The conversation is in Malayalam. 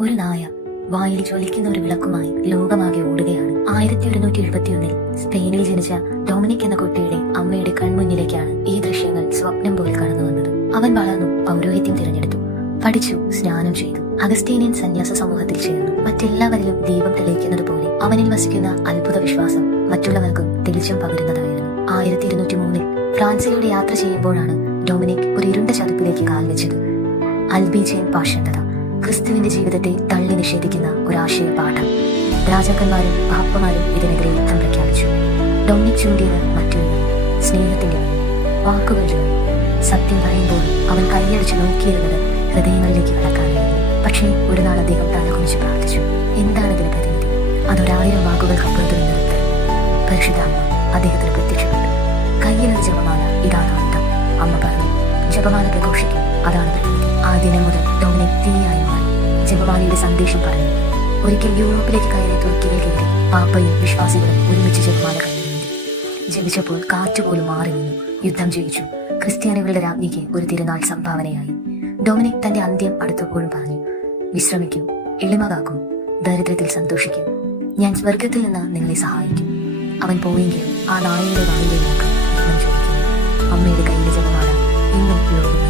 ഒരു നായ വായിൽ ജ്വലിക്കുന്ന ഒരു വിളക്കുമായി ലോകമാകെ ഓടുകയാണ്. 1171 സ്പെയിനിൽ ജനിച്ച ഡൊമിനിക് എന്ന കുട്ടിയുടെ അമ്മയുടെ കൺമുന്നിലേക്കാണ് ഈ ദൃശ്യങ്ങൾ സ്വപ്നം പോലെ കടന്നു വന്നത്. അവൻ വളർന്നു, പൗരോഹിത്യം തിരഞ്ഞെടുത്തു, പഠിച്ചു, സ്നാനം ചെയ്തു, അഗസ്റ്റീനിയൻ സന്യാസ സമൂഹത്തിൽ ചേർന്നു. മറ്റെല്ലാവരിലും ദീപം തെളിയിക്കുന്നത് പോലെ അവനിൽ വസിക്കുന്ന അത്ഭുത വിശ്വാസം മറ്റുള്ളവർക്കും തെളിച്ചം പകരുന്നതായിരുന്നു. 1203 ഫ്രാൻസിലൂടെ യാത്ര ചെയ്യുമ്പോഴാണ് ഡൊമിനിക് ഒരു ഇരുണ്ട ചതുപ്പിലേക്ക് കാൽവെച്ചത്. അൽബീജിയൻ പാഷണ്ഡത, ക്രിസ്തുവിന്റെ ജീവിതത്തെ തള്ളി നിഷേധിക്കുന്ന ഒരാശയ പാഠം. രാജാക്കന്മാരും പാപ്പമാരും ഇതിനെതിരെ യുദ്ധം പ്രഖ്യാപിച്ചു. ഡൊമിനിക് ചൂണ്ടിയത് മറ്റൊരു സ്നേഹത്തിന്റെ വാക്കുകളുടെ. സത്യം പറയുമ്പോൾ അവൻ കൈയടിച്ച് നോക്കിയിരുന്നത് ഹൃദയങ്ങളിലേക്ക് കടക്കാനായിരുന്നു. പക്ഷേ ഒരു നാൾ അദ്ദേഹം തലകുനിച്ച് പ്രാർത്ഥിച്ചു. എന്താണ് ഇതിന് പരിമിതി? അതൊരായിരം വാക്കുകൾക്കപ്പുറത്ത് നിന്ന് നിർത്തൽ. പരിശുദ്ധാത്മ അദ്ദേഹത്തിന് പ്രത്യക്ഷപ്പെട്ടു. കയ്യിലൊരു ജപമാല, ഇതാണ് അർത്ഥം. അമ്മ പറഞ്ഞു, ജപമാല പ്രഘോഷിക്കും, അതാണ് പരിമിതി. ആ ദിനം മുതൽ ഡൊമിനിക് തീയായി മാറി. ജപമാലയുടെ സന്ദേശം പറഞ്ഞു. ഒരിക്കൽ യൂറോപ്പിലേക്ക് കയറി തുർക്കിയിൽ കയറി പാപ്പയും വിശ്വാസികളും ഒരുമിച്ച് ജപമാല കൈനീട്ടി. ജപിച്ചപ്പോൾ കാറ്റുപോലും മാറി നിന്നു. യുദ്ധം ജയിച്ചു. ക്രിസ്ത്യാനികളുടെ രാജ്ഞിക്ക് ഒരു തിരുനാൾ സംഭാവനയായി. ഡൊമിനിക് തന്റെ അന്ത്യം അടുത്തപ്പോഴും പറഞ്ഞു, വിശ്രമിക്കൂ, എളിമ കാക്കൂ, ദരിദ്രത്തിൽ സന്തോഷിക്കൂ, ഞാൻ സ്വർഗത്തിൽ നിന്ന് നിങ്ങളെ സഹായിക്കും. അവൻ പോയെങ്കിലും ആ നായയുടെ വായിലെ നോക്ക് ചോദിക്കുന്നു. അമ്മയുടെ കയ്യിലെ ജപമാല ഇന്നും ലോകം